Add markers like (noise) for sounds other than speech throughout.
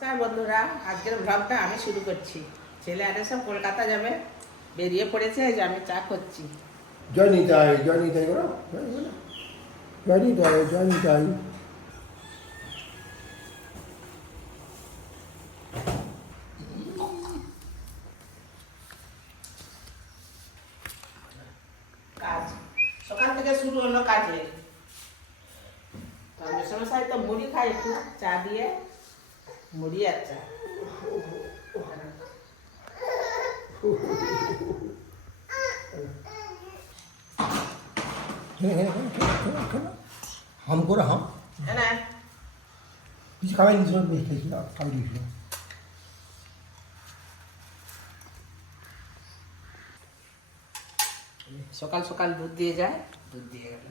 নমস্কার বন্ধুরা, আজকের ব্লগটা আমি শুরু করছি ছেলে আরে সব কলকাতা যাবে, বেরিয়ে পড়েছে যে আমি চা করছি জয় নিতাই জয় নিতাই করো। জয় নিতাই জয় নিতাই কাজ সকাল থেকে শুরু হলো কাজে তো মেসমশাই তো মুড়ি খাই একটু চা দিয়ে মুড়ি আর চা হ্যাঁ হ্যাঁ হ্যাঁ খেলো খেলো খেলো হাম করে হাম হ্যাঁ কিছু খাবাই নিয়েছিল বেশ খেয়েছিল খাই দিয়েছিল সকাল সকাল দুধ দিয়ে যায় দুধ দিয়ে গেল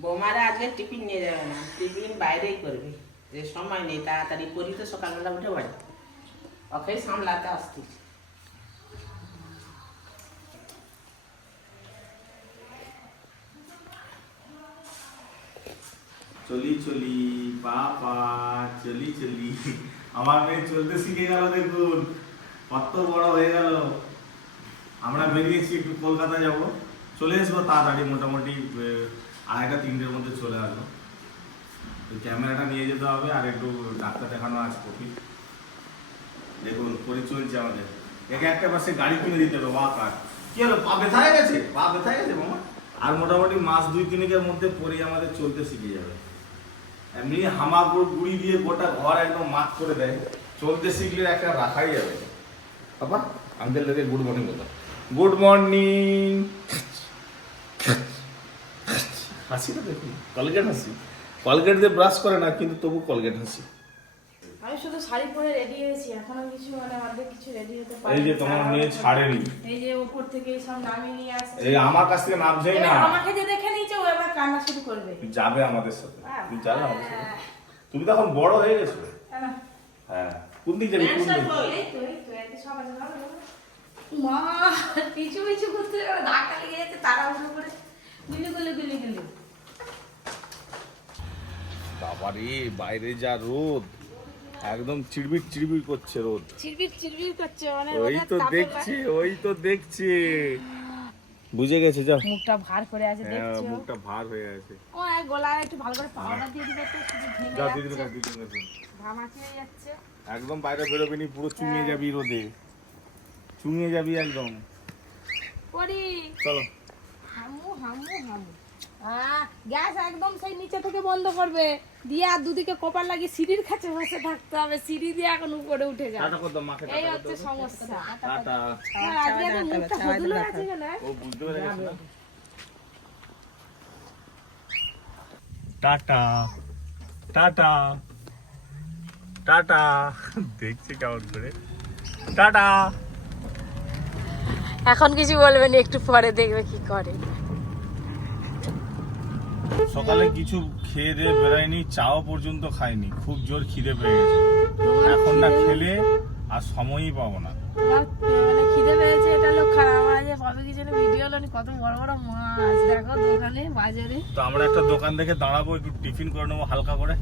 বৌমারা আজকে টিফিন নিয়ে যাবে না টিফিন বাইরেই করবে যে সময় নেই তাড়াতাড়ি করি তো সকালবেলা উঠে বাড়ি ওকে সামলাতে আসছি চলি চলি পা পা চলি চলি। আমার মেয়ে চলতে শিখে গেল দেখুন। কত বড় হয়ে গেল। আমরা বেরিয়েছি একটু কলকাতা যাব। চলে আসব তাড়াতাড়ি মোটামুটি আড়াইটা, তিনটের মধ্যে চলে আসব। তো ক্যামেরাটা নিয়ে যেতে হবে আর একটু ডাক্তার দেখানো আছে কপি। দেখুন, করে চলছে আমাদের। একে একটা পাশে গাড়ি কিনে দিতে হবে ওয়া কার কি হলো, পা ব্যথা গেছে? পা ব্যথা গেছে, মামা? আর মোটামুটি মাস দুই তিনেকের মধ্যে পরেই আমাদের চলতে শিখে যাবে। এমনি হামাগুড় গুড়ি দিয়ে গোটা ঘর একদম মাত করে দেয়। চলতে শিখলে একটা রাখাই যাবে। বাবা আমাদের আঙ্কেলকে গুড মর্নিং বলো গুড মর্নিং হাসিটা দেখুন কলগেট হাসি। কলগেট দিয়ে ব্রাশ করে না কিন্তু তবু কলগেট হাসি। আমি শুধু শাড়ি পরে রেডি হয়েছি এখনও কিছু মানে আমাদের কিছু রেডি হতে পারি এই যে তোমার মেয়ে ছাড়েনি। এই যে উপর থেকে সব নামিয়ে নিয়ে আসছে। এই আমার কাছ থেকে নামছেই না। আমাকে যে দেখে কান্না শুরু করবে। তুমি যাবে আমাদের সাথে। তুমি যাবে আমাদের সাথে। তুমি তো এখন বড় হয়ে গেছো। হ্যাঁ। হ্যাঁ। কোন দিক যাবি কোন দিক। মা পিছু পিছু করতে ধাক্কা লেগে যাচ্ছে তাড়াহুড়ো করে গুলি গুলি গুলি গুলি। বাবারে বাইরে যা রোদ। একদম চিড়বিট চিড়বিট করছে রোদ। চিরবির চিরবির করছে মানে ওই তো দেখছি ওই তো দেখছি। বুঝে গেছে যাও। মুখটা ভার করে আছে হ্যাঁ দেখছ? মুখটা ভার হয়ে আছে ও এক গলায় একটু ভালো করে পাউডার দিয়ে দিবে তো শুধু ভেঙে দিবে দিয়ে দিবে ঘাম হয়ে যাচ্ছে। একদম বাইরে বেরোবি নি পুরো চুঙিয়ে যাবি রোদে। চুঙিয়ে যাবি একদম। পরি। চলো। হামু হামু হামু। গ্যাস একদম সেই নিচে থেকে বন্ধ করবে। দিয়ে আর দুদিকে কপার লাগিয়ে সিঁড়ির কাছে বসে থাকতে হবে। সিঁড়ি দিয়ে এখন উপরে উঠে যাবে এই হচ্ছে সমস্যা। টাটা। হ্যাঁ, আজকে তো মুখটা হদুলো আছে কেন? ও বুঝতে পেরে টাটা টাটা টাটা। দেখছি কেমন করে। টাটা। এখন কিছু বলবে না একটু পরে দেখবে কি করে। সকালে কিছু খেয়ে দিয়ে বেরোয়নি চাও পর্যন্ত খাইনি খুব জোর খিদে পেয়ে গেছে। এখন না খেলে আর সময়ই পাবো না। মানে খিদে পেয়েছে এটা লোক খারাপ ভিডিও হলো কত বড় বড় মাছ। দেখো দোকানে বাজারে। তো আমরা একটা দোকান দেখে দাঁড়াবো একটু টিফিন করে নেব হালকা করে।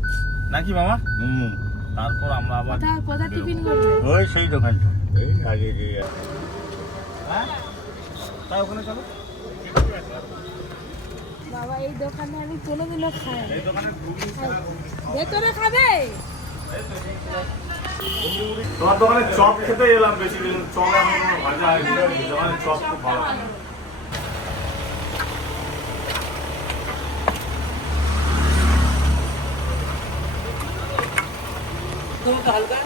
নাকি মামা? হুম। তারপর আমরা আবার কোথায় কোথায় টিফিন করবে? ওই সেই দোকানটা। এই আগে যে হ্যাঁ? তাই ওখানে চলো। বাবা এই দোকানে আমি কোনোদিনও খাই এই দোকানে ঘুগনি ছাড়া ভেতরে খাবে? তোমার দোকানে চপ খেতে এলাম বেশি দিন চপ এখন ভাজা হয়নি দোকানে চপ খুব ভালো। হালকা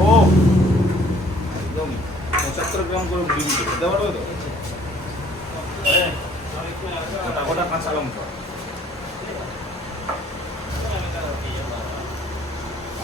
ও একদম পঁচাত্তর গ্রাম করে মুড়ি দিতে খেতে পারবে তো হ্যাঁ। গোটা গোটা কাঁচা লঙ্কা আমরা কিন্তু সকালে ঘুগনি মুড়িটাই খেতে বেশি আমি যেমন রান্না করলে টমেটোগুলো গোটা গোটা থাকে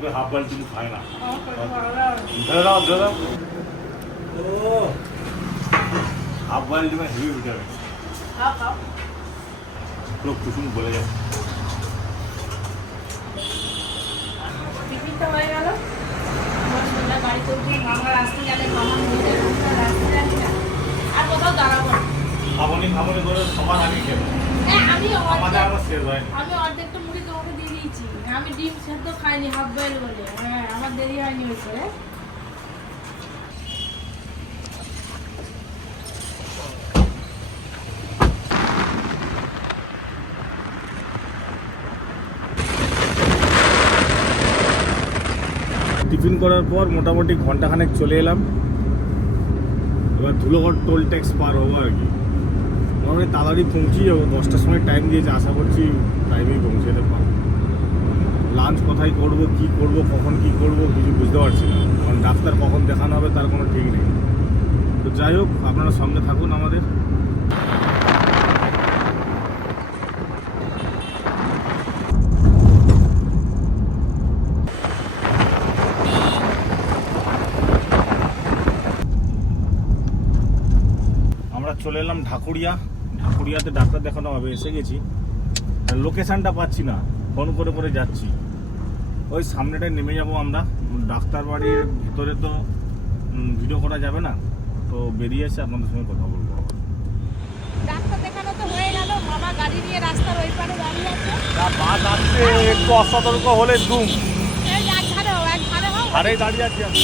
ওকে হাফ বয়েল ডিম খায় না। আমার খুব ভালো লাগে। ধরে দাও ধরে দাও ও হাফ বয়েল ডিমে হেভি ভিটামিন খাও খাও। পুরো কুসুম গলে যাচ্ছে তো হয়ে গেল। বাড়িতে মামার আসতে গেলে মামা নিজের রাস্তা জানি না। আর কোথাও দাঁড়াবো খাবনি খাবনি করে সবার আগে খেলো আমি আমাদের অর্ধেক আমি অর্ধেকটা মুড়ি আমি ডিম সেদ্ধ খাইনি, হাফ বয়েল বলে। হ্যাঁ আমার দেরি হয়নি টিফিন করার পর মোটামুটি ঘন্টাখানেক চলে এলাম। এবার ধুলোঘর টোল ট্যাক্স পার হব আর কি। মোটামুটি তাড়াতাড়ি পৌঁছে যাব। দশটার সময় টাইম দিয়েছে, আশা করছি টাইমেই পৌঁছে যেতে পারব। লাঞ্চ কোথায় করব, কি করব, কখন কি করব কিছু বুঝতে পারছি না। কারণ ডাক্তার কখন দেখানো হবে তার কোনো ঠিক নেই। তো যাই হোক, আপনারা সঙ্গে থাকুন আমাদের। আমরা চলে এলাম ঢাকুরিয়া। ঢাকুরিয়াতে ডাক্তার দেখানো হবে, এসে গেছি। লোকেশানটা পাচ্ছি না, ফোন করে করে যাচ্ছি। ওই সামনেটায় নেমে যাব আমরা। ডাক্তার বাড়ির ভিতরে তো ভিডিও করা যাবে না। তো বেরিয়ে এসে আপনাদের সঙ্গে কথা বলব। ডাক্তার দেখানো তো হয়ে গেল। মামা গাড়ি নিয়ে রাস্তার ওই পারে দাঁড়িয়ে আছে। বাস আসছে একটু অসতর্ক হলে দুম এই ধারে দাঁড়িয়ে আছি আমি।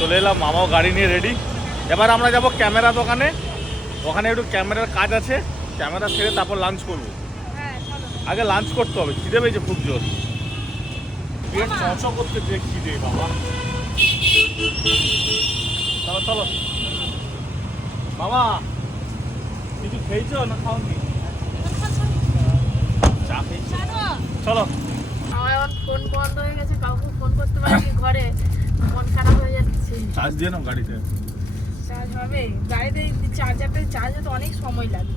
চলে এলাম মামাও গাড়ি নিয়ে রেডি এবার আমরা যাব ক্যামেরা দোকানে। ওখানে একটু ক্যামেরার কাজ আছে ক্যামেরা ছেড়ে তারপর লাঞ্চ করব। হ্যাঁ আগে লাঞ্চ করতে হবে খিদে পেয়েছে খুব জোর। পেট চচ করতে খিদে বাবা। চলো চলো। বাবা কিছু খেয়েছো না খাওনি? চা খেয়েছি? চলো। চলো। আমার এখন ফোন বন্ধ হয়ে গেছে কাউকে ফোন করতে পারিনি ঘরে। মন খারাপ হয়ে যাচ্ছে। চার্জ দিয়ে নাও গাড়িতে। চার্জ হবে। গাড়িতে চার্জারটা চার্জ হতে অনেক সময় লাগে।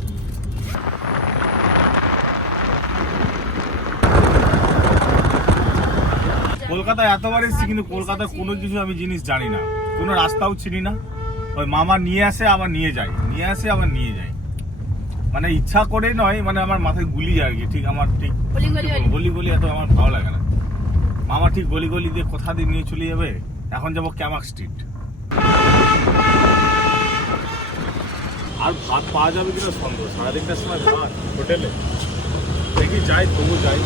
কলকাতায় এতবার এসেছি কিন্তু কলকাতায় কোনো কিছু আমি জিনিস জানি না। কোনো রাস্তাও চিনি না। ওই মামা নিয়ে আসে আবার নিয়ে যায়। নিয়ে আসে আবার নিয়ে যায়। মানে ইচ্ছা করে নয় মানে আমার মাথায় গুলি যায় আর কি ঠিক আমার ঠিক। গলি গলি এত আমার ভালো লাগে না। মামা ঠিক গলি গলি দিয়ে কোথা দিয়ে নিয়ে চলে যাবে? এখন যাব ক্যামাক স্ট্রিট। আর ভাত পাওয়া যাবে কিনা সন্দেহ। সাড়ে তিনটার সময় ভাত হোটেলে। দেখি যাই তবু যাই।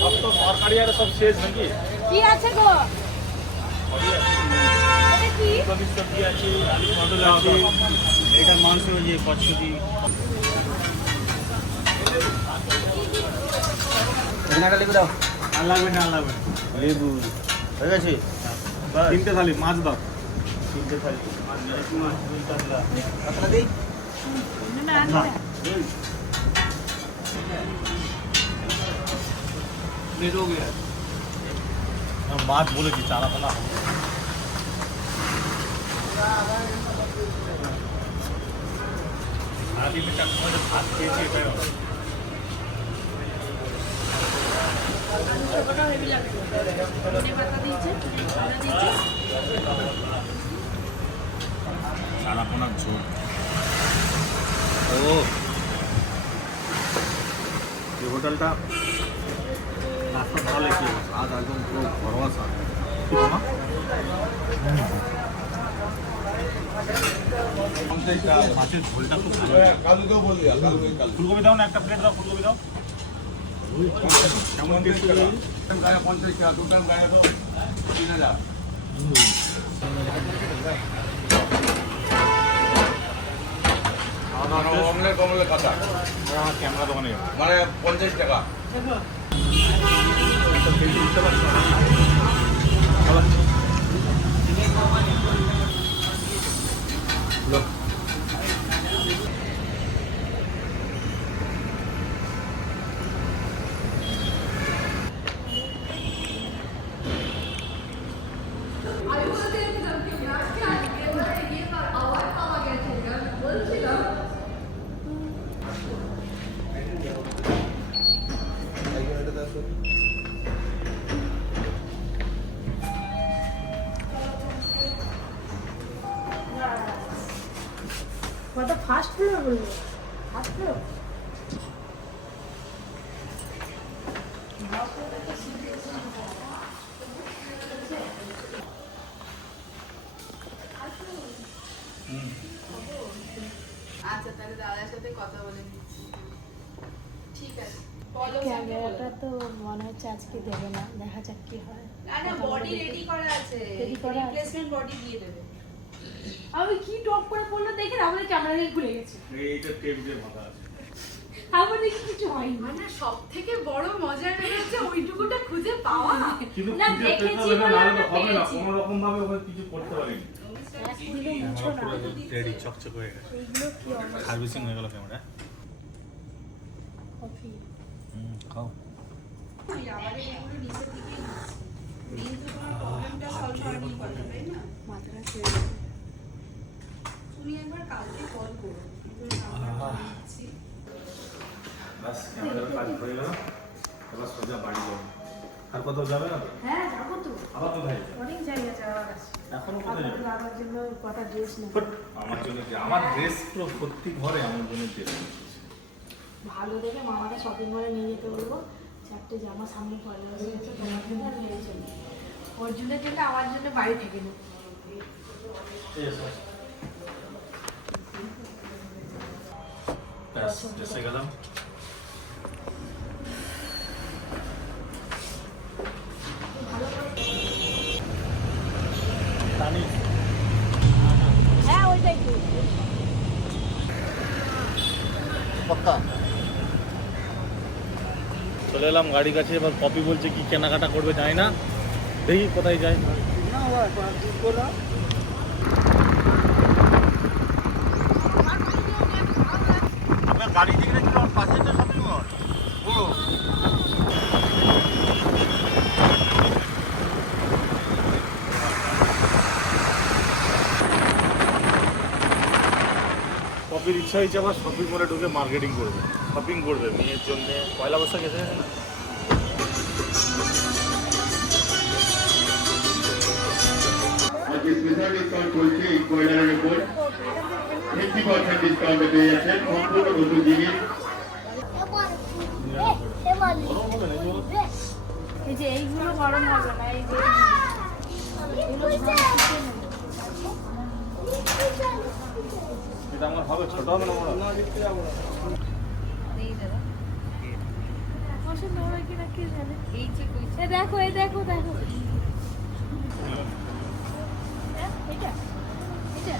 সব তো সরকারি আর সব শেষ নাকি? কি আছে গো? সবজি আছে আলু পটল আছে এটা মাংস যে কচুরি লিখে দাও। আর লাগবে না লাগবে লেবু। হয়ে গেছে? তিনটে থালি মাছ দাও তিনটে থালি মাছ মিষ্টি মাছ দুই কাতলা। কাতলা দিই না, না, না। না, মাছ বলেছি চারা পালা সারাদিন চারটে মধ্যে ভাত খেয়েছি এটাই হবে। ছোটটা হেভি লাগে ধনে পাতা দিয়েছে আদা দিয়েছে চারা পোনার ঝোল ও এই হোটেলটা রাস্তা ভালো কি স্বাদ একদম পুরো ঘরোয়া স্বাদ মাছের ঝোলটা খুব ফুলকপি দাও না একটা প্লেট দাও ফুলকপি দাও। কেমন টেস্ট অমলের কমলের খাতা আমার ক্যামেরা দোকানে মানে পঞ্চাশ টাকা কথা বলে নিচ্ছি ঠিক আছে। ক্যামেরাটা তো মনে হচ্ছে আজকে দেবে না দেখা যাক কি হয়। না না বডি রেডি করা আছে। করা রিপ্লেসমেন্ট বডি দিয়ে দেবে। আমি কি টপ করে পড়ল দেখে না আমাদের ক্যামেরা ঘুরে গেছে। এইটা টেপ দিয়ে আছে। আমার দেখি কিছু হয়নি? মানে সব থেকে বড় মজার হচ্ছে ওইটুকুটা খুঁজে পাওয়া। না, দেখেছি বলে আমরা তো হবে না পেয়েছি। কোনো রকম ভাবে ওখানে কিছু করতে পারিনি। দিলে মুছো না। রেডি চকচক হয়ে গেছে। এইগুলো কি অবস্থা? সার্ভিসিং হয়ে গেল ক্যামেরা কফি। হুম খাও। আবার এগুলো নিচে থেকে মেইন তো প্রবলেমটা সলভ করারই কথা তাই না? মাথাটা ছেড়ে তুমি একবার কালকে কল করো। বাস ক্যামেরার কাজ হয়ে গেল এবার সোজা বাড়ি যাব। আর কোথাও যাবে না হ্যাঁ যাব তো। আবার কোথায় অনেক জায়গা যাওয়ার আছে। এখনও কোথায় যাবে? বাবার জন্য কটা ড্রেস নেব? আমার জন্য আমার ড্রেস পুরো ভর্তি ঘরে আমার জন্য ড্রেস ভালো দেখে মামাকে শপিং মলে নিয়ে যেতে বলব। চারটে জামা সামনে হয়ে তোমার জন্য আর মেয়ের জন্য জন্য আমার জন্য বাড়ি থেকে নেব। ব্যাস এসে গেলাম টানি হ্যাঁ ওইটাই তো চলে এলাম গাড়ির কাছে এবার কপি বলছে কি কেনাকাটা করবে যায় না। দেখি কোথায় যায়। আপনার গাড়ি দিকে পাশে তো পাশে ইচ্ছা হয়েছে আবার শপিং মলে ঢুকে মার্কেটিং করবে শপিং করবে মেয়ের জন্য। পয়লা বৈশাখ এসে গেছে না? আজকে স্পেশাল ডিসকাউন্ট চলছে এই কয়লারের উপর। ফিফটি পার্সেন্ট ডিসকাউন্টে পেয়ে যাচ্ছেন সম্পূর্ণ নতুন জিনিস। এই যে এইগুলো গরম হবে না এই যে। এটা আমার হবে, ছোট হবে দেখো এই দেখো দেখো এটা এটা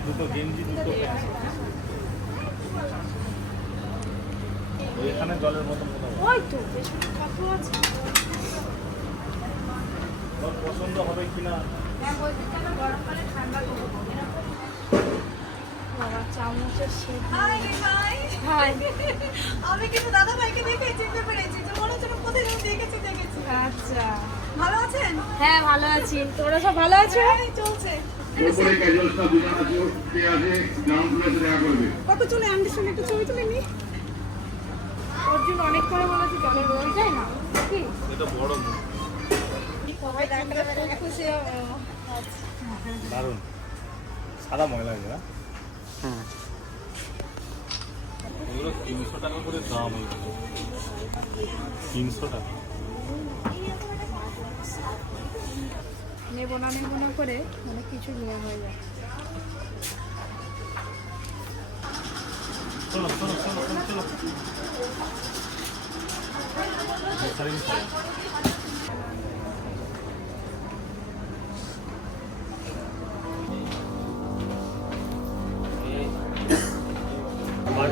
দুটো গেঞ্জি দুটো এখানে জলের কোথাও ওই তো, বেশ কত আছে তোর পছন্দ হবে কিনা হ্যাঁ বলছি কেন গরমকালে ঠান্ডা করব বাবা চামচের শেপ হাই হাই। হাই। আমি কিন্তু দাদা ভাইকে দেখে চিনতে পেরেছি যে মনে হচ্ছে কোথায় দেখেছি দেখেছি। আচ্ছা। ভালো আছেন? হ্যাঁ ভালো আছি। তোমরা সব ভালো আছো? চলছে। কত চলে আমাদের সঙ্গে একটু ছবি তুলে নি? অর্জুন অনেক করে বলেছি তবে রয়ে যায় না? কি? এটা বড় দারুণ। সাদা ময়লা আছে না এগুলো তিনশো টাকা করে দাম তিনশো টাকা। নেব না নেব না করে অনেক কিছু নেওয়া হয়ে যায়। চলো চলো চলো চলো চলো।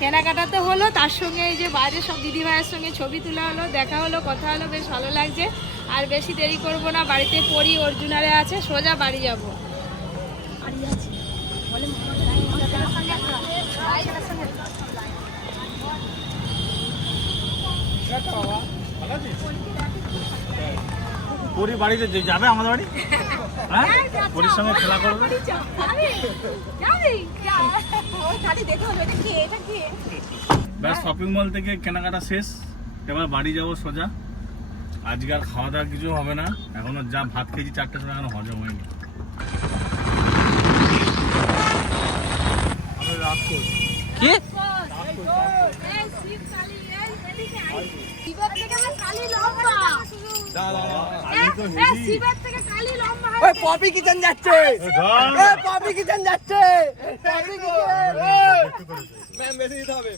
কেনাকাটা তো হলো, তার সঙ্গে এই যে বাইরে সব দিদি ভাইয়ের সঙ্গে ছবি তোলা হলো, দেখা হলো, কথা হলো, বেশ ভালো লাগছে। আর বেশি দেরি করব না, বাড়িতে পড়ি অর্জুনারে আছে, সোজা বাড়ি যাব। পরি বাড়িতে যাবে আমাদের বাড়ি হ্যাঁ পরির সঙ্গে খেলা করবে ব্যাস শপিং মল থেকে কেনাকাটা শেষ এবার বাড়ি যাব সোজা আজকে আর খাওয়া দাওয়া কিছু হবে না এখনও যা ভাত খেয়েছি চারটে সময় এখনও হজম হয়নি কি ওই পপি কিচেন যাচ্ছে। পপি কিচেন যাচ্ছে। পপি কিচেন। ম্যাম বেশি দিতে হবে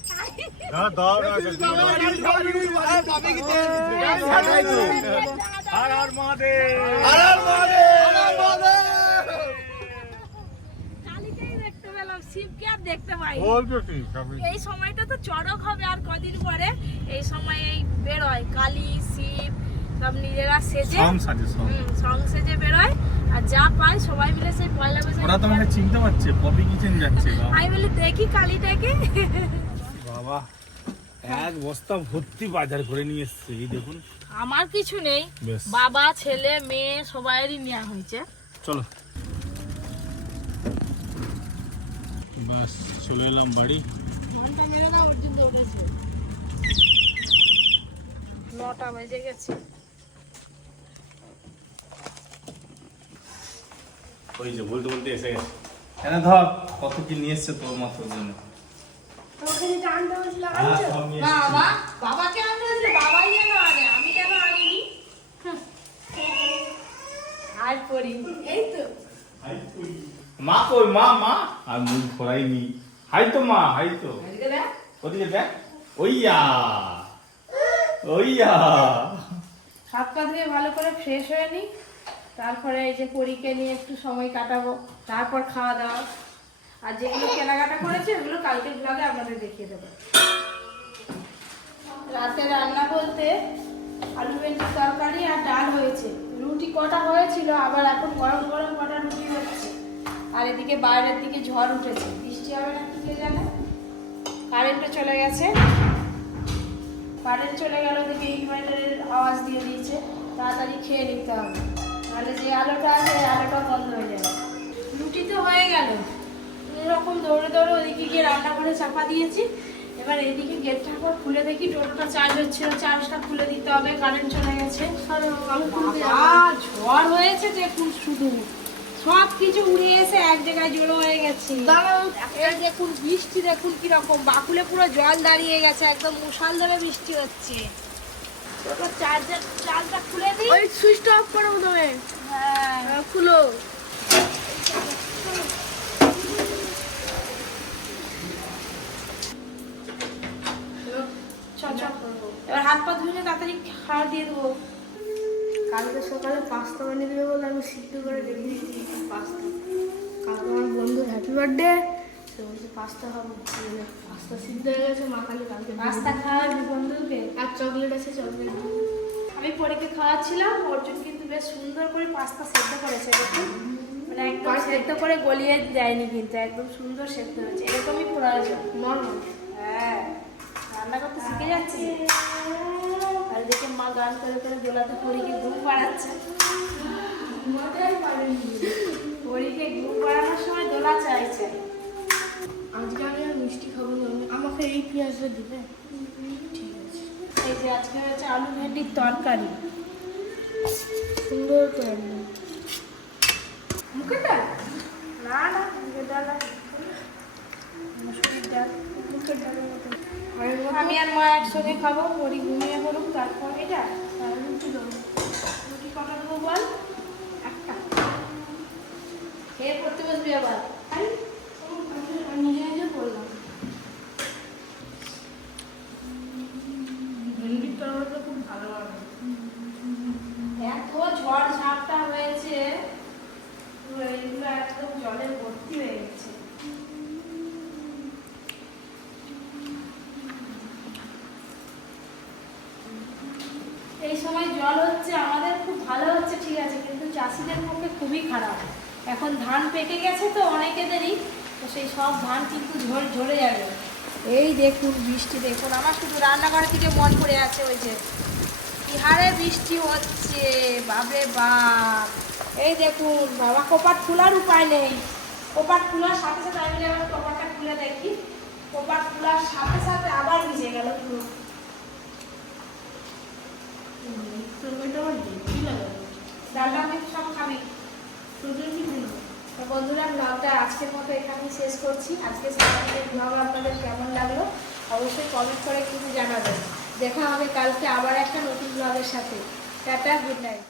পপি কিচেন। আর আর মহাদেব। এই সময়টা তো চড়ক হবে আর কদিন পরে। এই সময় এই বেরোয়। কালী শিব সব নিজেরা সেজে সং সাজে বেরোয়। আর যা পায় সবাই মিলে সেই পয়লা বৈশাখ ওরা তোমাকে চিনতে পারছে পপি কিচেন যাচ্ছে (laughs) আমি বলি দেখি কালীটাকে। বাবা এক বস্তা ভর্তি বাজার করে নিয়ে এসছে এই দেখুন। আমার কিছু নেই। বাবা ছেলে মেয়ে সবাইয়েরই নেওয়া হয়েছে। চলো বাস চলে এলাম বাড়ি। নটা বেজে গেছে। ওই যে বলতে বলতে এসে গেছে। এনে ধর কত কি নিয়ে এসছে তোর মা জন্য। হ্যাঁ, বাবা বাবাকে আনতে বাবাই যেন আনে আমি কেন আনিনি? আর পড়ি এই তো। মা কই মা মা? আর মুখ ঘোরাইনি। হাই তো মা হাই তো ওদিকে দেখ। ওইয়া। ওইয়া। হাত পা ধুয়ে ভালো করে ফ্রেশ হয়ে নিই তারপরে এই যে পরীকে নিয়ে একটু সময় কাটাবো। তারপর খাওয়া দাওয়া। আর যেগুলো কেনাকাটা করেছে ওগুলো কালকে ব্লগে আপনাদের দেখিয়ে দেবো। রাতে রান্না বলতে আলু ভেন্ডির তরকারি আর ডাল হয়েছে। রুটি কটা হয়েছিল আবার এখন গরম গরম কটা রুটি হচ্ছে। আর এদিকে বাইরের দিকে ঝড় উঠেছে। বৃষ্টি হবে না কে জানে কারেন্টও চলে গেছে। কারেন্ট চলে গেল দিকে ইনভার্টারের আওয়াজ দিয়ে দিয়েছে। তাড়াতাড়ি খেয়ে নিতে হবে। নাহলে যে আলোটা আছে আলোটা বন্ধ হয়ে যাবে। রুটি তো হয়ে গেল। এরকম দৌড়ে দৌড়ে ওদিকে গিয়ে রান্না করে চাপা দিয়েছি। এবার এদিকে গেটটা একবার খুলে দেখি টোটোটা চার্জ হচ্ছিল চার্জটা খুলে দিতে হবে কারেন্ট চলে গেছে। ঝড় হয়েছে দেখুন শুধু। সব কিছু উড়ে এসে এক জায়গায় জড়ো হয়ে গেছে। দেখুন বৃষ্টি দেখুন কীরকম। বাকুলে পুরো জল দাঁড়িয়ে গেছে একদম মুষাল ধরে বৃষ্টি হচ্ছে। চার্জার চার্জটা খুলে দিই। ওই সুইচটা অফ করো তুমি হ্যাঁ। খুলো। এবার হাত পা ধুয়ে তাড়াতাড়ি খাওয়া দিয়ে দেবো। কালকে সকালে পাস্তা বানিয়ে দেবে বলে আমি সিদ্ধ করে রেখে দিয়েছি পাস্তা। কালকে আমার বন্ধুর হ্যাপি বার্থডে সে বলছে পাস্তা খাব। পাস্তা সিদ্ধ হয়ে গেছে মা কালী কালকে পাস্তা খাওয়াবি বন্ধুকে? আর চকলেট আছে চকলেট। আমি পরীকে খাওয়াচ্ছিলাম অর্জুন কিন্তু বেশ সুন্দর করে পাস্তা সেদ্ধ করেছে দেখুন। মানে একদম সেদ্ধ করে গলিয়ে দেয়নি কিন্তু একদম সুন্দর সেদ্ধ হয়েছে। এরকমই প্রয়োজন নর্মাল হ্যাঁ রান্না করতে শিখে যাচ্ছি। আর এদিকে মা গান করে করে দোলাতে পরীকে ঘুম পাড়াচ্ছে মজাই পারেনি। পরীকে ঘুম পাড়ানোর সময় দোলা চাইছে। আজকে আমি আর মিষ্টি খাব না। আমাকে এই পেঁয়াজটা দিবে? ঠিক আছে। এই যে আজকে হচ্ছে আলু ভেন্ডির তরকারি। সুন্দর তো একদম মুখে ডাল না না মুখে ডাল মুসুরির ডাল। মুখের ডালের মতো। আমি আর মা একসঙ্গে খাব পরি ঘুমিয়ে পড়ুক তারপর এটা। রুটি দেবো রুটি কটা দেবো বল? খেয়ে পড়তে বসবি আবার। আমি নিজে নিজে করলাম ভেন্ডির তরকারিটা খুব ভালো লাগে এত ঝড় ঝাপটা হয়েছে পুরো এইগুলো একদম জলে ভর্তি হয়ে গেছে জল হচ্ছে আমাদের খুব ভালো হচ্ছে ঠিক আছে কিন্তু চাষিদের পক্ষে খুবই খারাপ এখন ধান পেকে গেছে তো অনেকেদেরই তো সেই সব ধান কিন্তু ঝরে ঝরে যাবে। এই দেখুন বৃষ্টি দেখুন আমার শুধু রান্নাঘরের থেকে মন পড়ে আছে ওই যে। কি হারে বৃষ্টি হচ্ছে বাপরে বাপ। এই দেখুন বাবা কপাট খোলার উপায় নেই। কপাট খোলার সাথে সাথে আমি আবার কপাটটা খুলে দেখি। কপাট খোলার সাথে সাথে আবার ভিজে গেল পুরো। ডালটা আমি সব খাবি। তোদের কি বন্ধুরা ব্লগটা আজকের মতো এখানেই শেষ করছি। আজকে সারাদিনের ব্লগ আপনাদের কেমন লাগল অবশ্যই কমেন্ট করে কিন্তু জানাবেন। দেখা হবে কালকে আবার একটা নতুন ব্লগের সাথে। Tata good night